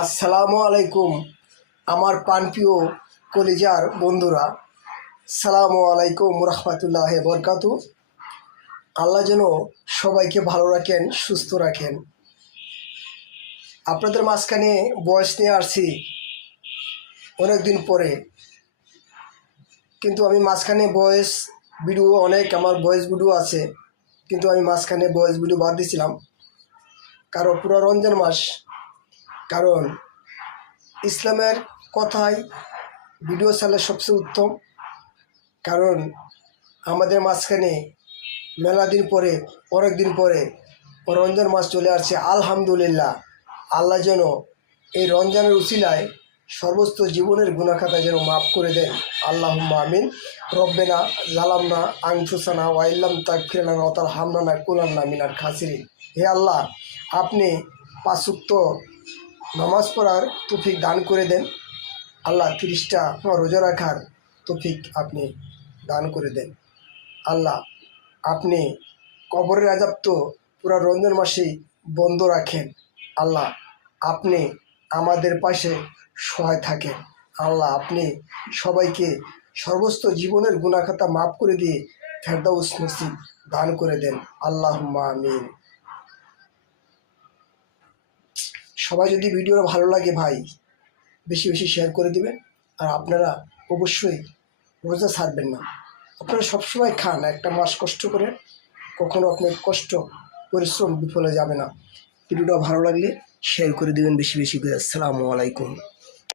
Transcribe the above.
আসসালামু আলাইকুম আমার প্রাণপ্রিয় কলিজার বন্ধুরা। সালামু আলাইকুম রহমতুল্লাহ বরকাতু। আল্লাহ যেন সবাইকে ভালো রাখেন, সুস্থ রাখেন। আপনাদের মাঝখানে বয়স নিয়ে আসছি অনেক দিন পরে, কিন্তু আমি মাঝখানে বয়স ভিডিও আমার বয়স ভিডিও আছে, কিন্তু আমি মাঝখানে বয়স ভিডিও বাদ দিয়েছিলাম। কারণ পুরো রমজান মাস, কারণ ইসলামের কথাই ভিডিও ছাড়লে সবচেয়ে উত্তম। কারণ আমাদের মাঝখানে মেলা দিন পরে, অনেক দিন পরে রমজান মাস চলে আসছে। আলহামদুলিল্লাহ, আল্লাহ যেন এই রমজানের উসিলায় সমস্ত জীবনের গুনাহখাতা যেন মাফ করে দেন। আল্লাহুম্মা আমিন। রব্বেনা জালামনা আনফুসানা ওয়া ইল্লাম তাগফির লানা ওয়া তারহামনা কুনান্না মিনাল খাসিরিন। হে আল্লাহ, আপনি 5 ওয়াক্ত নামাজ পড়ার তৌফিক দান করে দেন। আল্লাহ 30টা রোজা রাখার তৌফিক আপনি দান করে দেন। আল্লাহ, আপনি কবরের আযাব তো পুরা রমজান মাসেই বন্ধ রাখেন। আল্লাহ, আপনি আমাদের পাশে সহায় থাকেন। আল্লাহ, আপনি সবাইকে সমস্ত জীবনের গুনাহখাতা মাফ করে দিয়ে ফেরদাউস নসিব দান করে দেন। আল্লাহুম্মা আমিন। সবাই যদি ভিডিওটা ভালো লাগে ভাই, বেশি বেশি শেয়ার করে দিবেন। আর আপনারা অবশ্যই রোজা ছাড়বেন না। আপনারা সবসময় খান, একটা মাস কষ্ট করে, কখনো আপনার কষ্ট পরিশ্রম বিফলে যাবে না। ভিডিওটা ভালো লাগলে শেয়ার করে দেবেন বেশি বেশি করে। আসসালামু আলাইকুম।